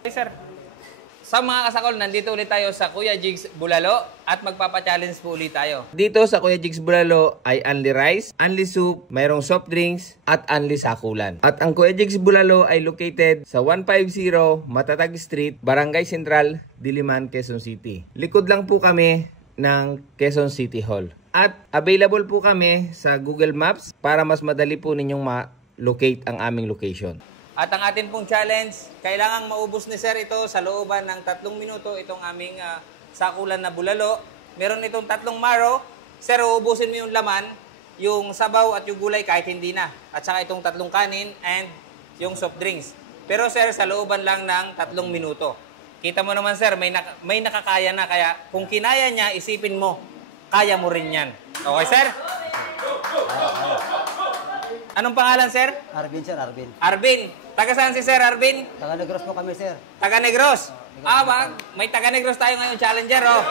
Okay, sir. Sa mga kasakol, nandito ulit tayo sa Kuya Jigs Bulalo at magpapa-challenge po ulit tayo. Dito sa Kuya Jigs Bulalo ay only rice, only soup, mayroong soft drinks at only sakulan. At ang Kuya Jigs Bulalo ay located sa 150 Matatag Street, Barangay Central, Diliman, Quezon City. Likod lang po kami ng Quezon City Hall. At available po kami sa Google Maps para mas madali po ninyong ma-locate ang aming location. At ang atin pong challenge, kailangang maubos ni Sir ito sa looban ng 3 minuto itong aming sakulan na bulalo. Meron itong 3 maro. Sir, uubusin mo yung laman, yung sabaw at yung gulay kahit hindi na. At saka itong 3 kanin and yung soft drinks. Pero Sir, sa looban lang ng 3 minuto. Kita mo naman Sir, may nakakaya na. Kaya kung kinaya niya, isipin mo, kaya mo rin yan. Okay Sir? Anong pangalan, Sir? Arvin, Sir. Arvin. Arvin. Taga saan si Sir Arvin? Taga Negros po kami, Sir. Taga Negros. May Taga Negros tayo ngayon, challenger, oh.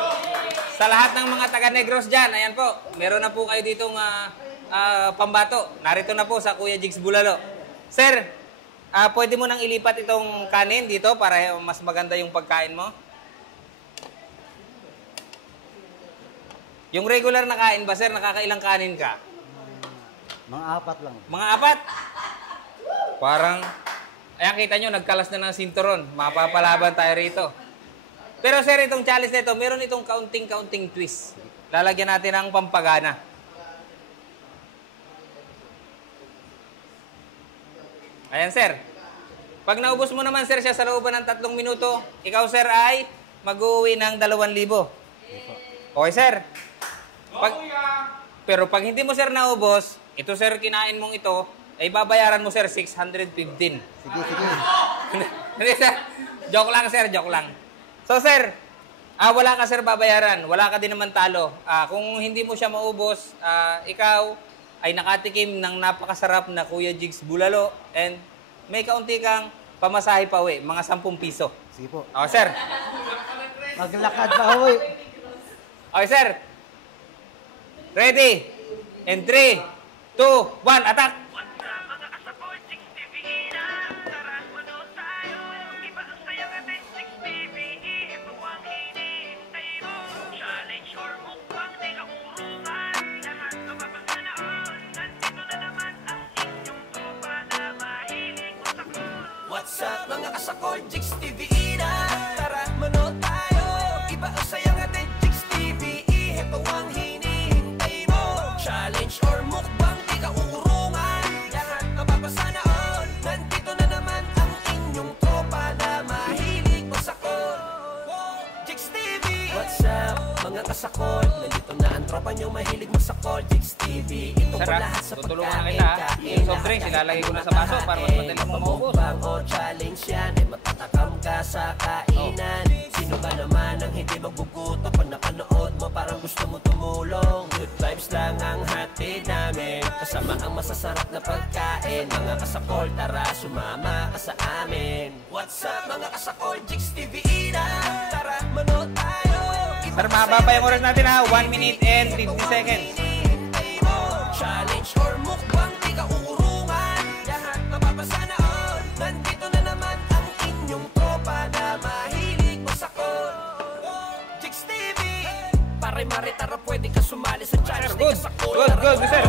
Sa lahat ng mga Taga Negros dyan, ayan po, meron na po kayo ditong pambato. Narito na po sa Kuya Jigs Bulalo. Sir, pwede mo nang ilipat itong kanin dito para mas maganda yung pagkain mo? Yung regular na kain ba, Sir, nakakailang kanin ka? Mga 4 lang. Mga 4? Parang, ayan kita nyo, nagkalas na ng sinturon. Mapapalaban tayo rito. Pero Sir, itong challenge na ito, meron itong kaunting-kaunting twist. Lalagyan natin ng pampagana. Ayan Sir. Pag naubos mo naman Sir siya sa looban ng 3 minuto, ikaw Sir ay mag-uwi ng 2,000. Okay Sir? Pero pag hindi mo Sir naubos, ito Sir, kinain mong ito, ay babayaran mo Sir 615. Sige. Hindi Sir, joke lang Sir, joke lang. So Sir, wala ka Sir babayaran, wala ka din naman talo. Kung hindi mo siya maubos, ikaw ay nakatikim ng napakasarap na Kuya Jigs Bulalo and may kaunti kang pamasahe pa uwi, mga 10 piso. Sige po. Okay Sir. Maglakad pa uwi. Okay Sir. Ready? In 3, 2, 1, attack! What's up mga kasakol, Jigs TV na tara manood tayo. Iba ang sayang atin, Jigs TV, ito ang hinihintay mo. Challenge or mukbang, di ka uurungan, lahat mapapasanaon. Nandito na naman ang inyong tropa na mahilig masakol. Jigs TV. What's up mga kasakol, nandito na ang tropa nyo mahilig masakol. Jigs TV, ito po lahat sa tutulungan pagkain. kita. Yung soft drinks, ilalagay ko na sa baso para mas madali mong maubos. O challenge yan, ay matatakam ka sa kainan. Sino ba naman ang hindi magbubuto pag napanood mo parang gusto mo tumulong? Good vibes lang ang hatid namin, kasama ang masasarap na pagkain. Mga kasakol, tara sumama ka sa amin. What's up mga kasakol, Jigs TV na tara manood tayo. Sir, mahaba pa yung oras natin ha, 1 minute and 50 seconds. Challenge or mukbang, di ka uurungan, lahat mapapasanaon. Nandito na naman ang inyong tropa na mahilig masakol. Jigs TV, pare maritara pwede ka sumali sa challenge. Good, good, sir,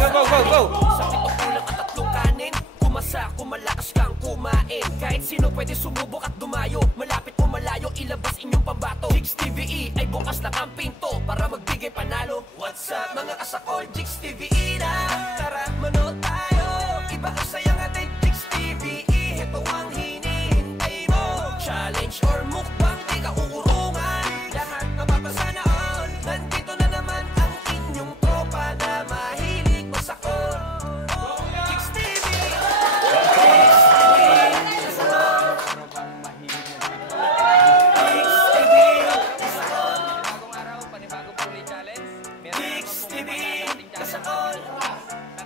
go. Sa pito kulang at 3 kanin, kumasa, kumalakas kang kumain. Kahit sino pwede sumubok at dumayo, malapit o malayo, ilabas inyong pambato. Jigs TV ay bukas na ang pinto para magbigay panalo. What's up mga kasakol, Jigs TV na tara manood tayo. Iba ang sayang atin, Jigs TV, ito ang hinihintay mo. Challenge or mukbang, di ka uurungan, lahat mapapasanaon. Nandito na naman ang inyong tropa na mahilig masakol. Jigs TV. Bagong araw, panibagong puli challenge. Jigs TV, kasakol.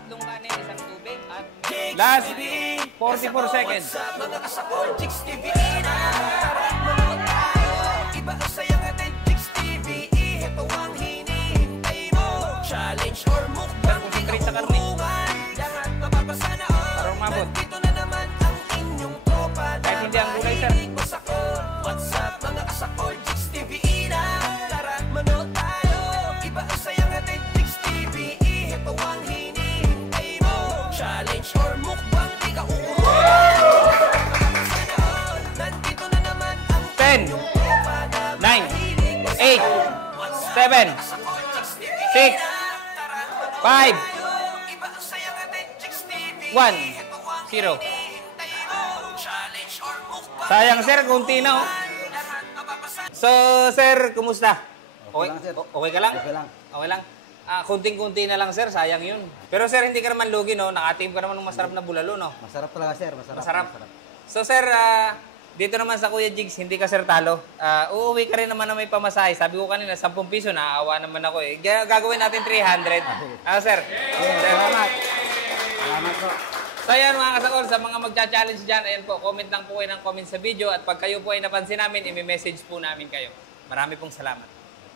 3 kanin, 1 tubig at last 44 seconds. Sa mga kasakol, Jigs TV na tara manood tayo. Iba ang sayang atin, Jigs TV, ito ang hinihintay mo. Challenge or mukbang, di ka uurungan, lahat mapapasanaon. Parang umabot. Nandito na naman ang inyong tropa na Kahit hindi ang gulay, sir. mahilig masakol. What's up mga kasakol, Jigs TVE na. Tara, manood tayo. Iba ang sayang natin, Jigs TVE. Ito ang hinihintay mo. Challenge or mukbang, di ka uuwi. Sana all, nandito na naman ang 10, 9, 8, 7, 6, 5, 1, 0. Sayang sir, kunti na oh. So sir, kumusta? Okay lang, sir. Okay ka lang? Okay lang. Okay lang. Kunting-kunti na lang sir, sayang yun. Pero sir, hindi ka naman lugi no? Nakatim ka naman ng masarap na bulalo no? Masarap talaga, sir. Masarap. Masarap. So sir, dito naman sa Kuya Jigs, hindi ka sir talo. Uuwi ka rin naman na may pamasahe. Sabi ko kanina, 10 piso, naaawa naman ako eh. Gagawin natin 300. Sir? Salamat. Salamat po. So ayan mga kasakol, sa mga magcha-challenge dyan, ayan po, comment lang po kayo ng comment sa video at pag kayo po ay napansin namin, imi-message po namin kayo. Marami pong salamat.